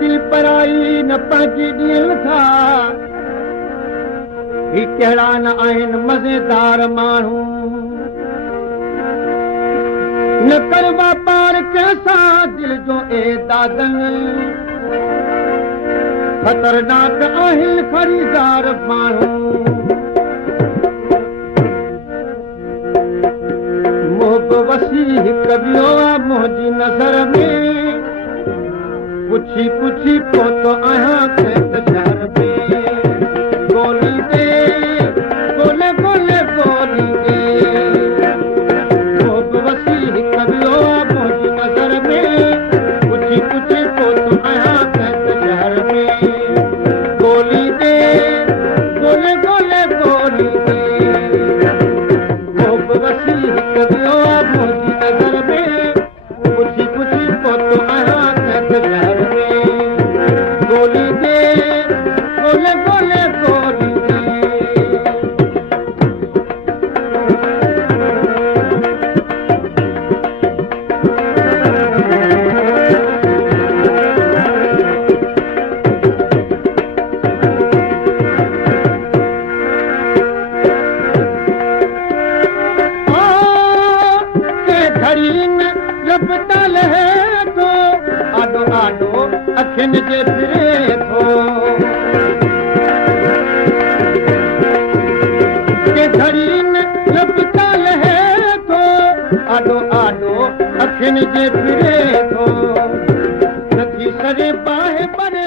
दिल पराई न पंहिंजी ॾियनि था ही कहिड़ा न आहिनि मज़ेदार माण्हू न कर वापार कंहिंसां दिल जो ए दादनि ख़तरनाक आहिनि ख़रीदार माण्हू वसी हिकु ॿियो आहे मुंहिंजी नज़र में पुछी पुछी पहुतो आहियां कंहिं शहर में गोली दे गोले गोले गोली दे वसी हिकु ॿियो आहे मुंहिंजी नज़र में पुछी पुछी पहुतो आहियां कंहिं शहर में गोली दे गोले गोले गोली दे वसी हिकु ॿियो अखियुनि जे फिरे थो के घड़ी लपता लहे थो आॾो आॾो अखियुनि जे फिरे थो नथी सरे बाहि परे